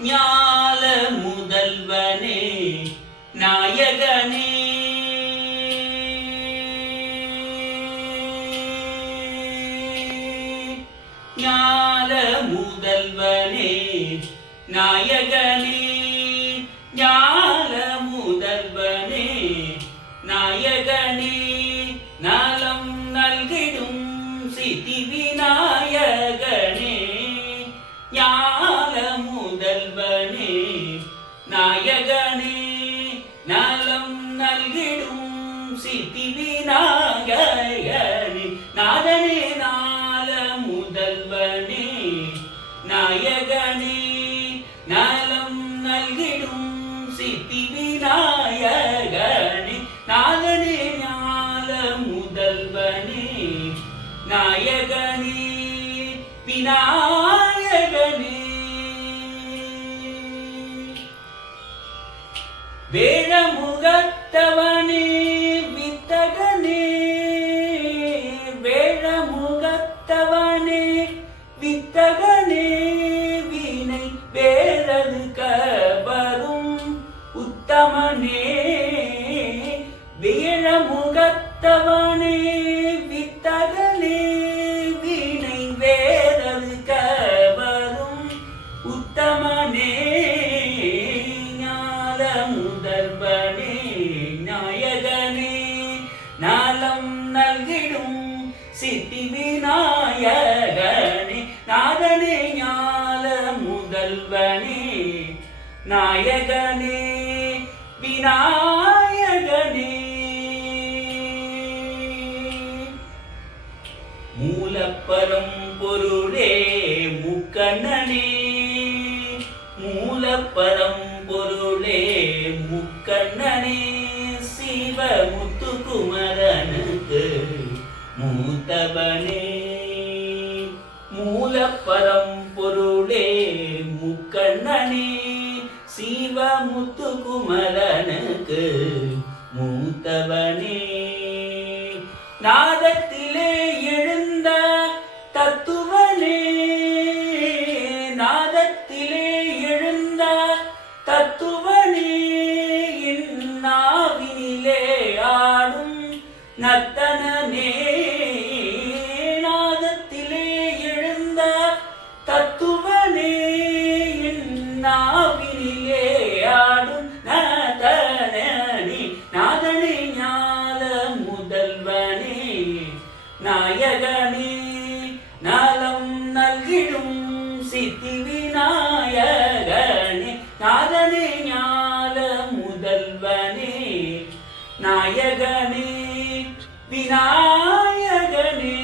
ஞால முதல்வனே நாயகனே ஞால முதல்வனே நாயகனே ஞால முதல்வனே நாயகனே நலம் நல்கிடும் சித்தி விநாயகனே ஞால முதல்வனே நாயகனே நலம் நல்கிடும் சித்தி விநாயகனே நாதனே நால முதல்வனே நாயகனே நலம் நல்கிடும் சித்தி விநாயகனே நாதனே ஞால முதல்வனே நாயகனே விநாயகனே வேழமுகத்தவனே வித்தகனே வேழமுகத்தவனே வித்தகனே வினை வேறது கவரும் உத்தமனே வேழமுகத்தவனே வித்தகனே வினை வேறது கவரும் உத்தமனே ஞால முதல்வனே நாயகனே நலம் நல்கிடும் சித்தி விநாயகனே நாதனே ஞால முதல்வனே நாயகனே விநாயகனே மூலப்பரம் பொருளே முக்கண்ணனே மூலப்பரம் பொருளே முக்கண்ணனே சிவமுத்துக்குமரனுக்கு மூத்தவனே மூலப்பரம் பொருளே முக்கண்ணனே சிவமுத்துக்குமரனுக்கு மூத்தவனே நாதத்திலே எழுந்த தத்துவனே நாதத்திலே எழுந்த தத்துவனே நாவினிலே ஆடும் நர்த்தனனே நாதத்திலே எழுந்த தத்துவனே நாவினிலே ஆடும் நர்த்தனனே நாதனே ஞால முதல்வனே நாயகனே நலம் நல்கிடும் சித்தி விநாயகனே நாதனே ஞால முதல்வனே நாயகனே விநாயகனே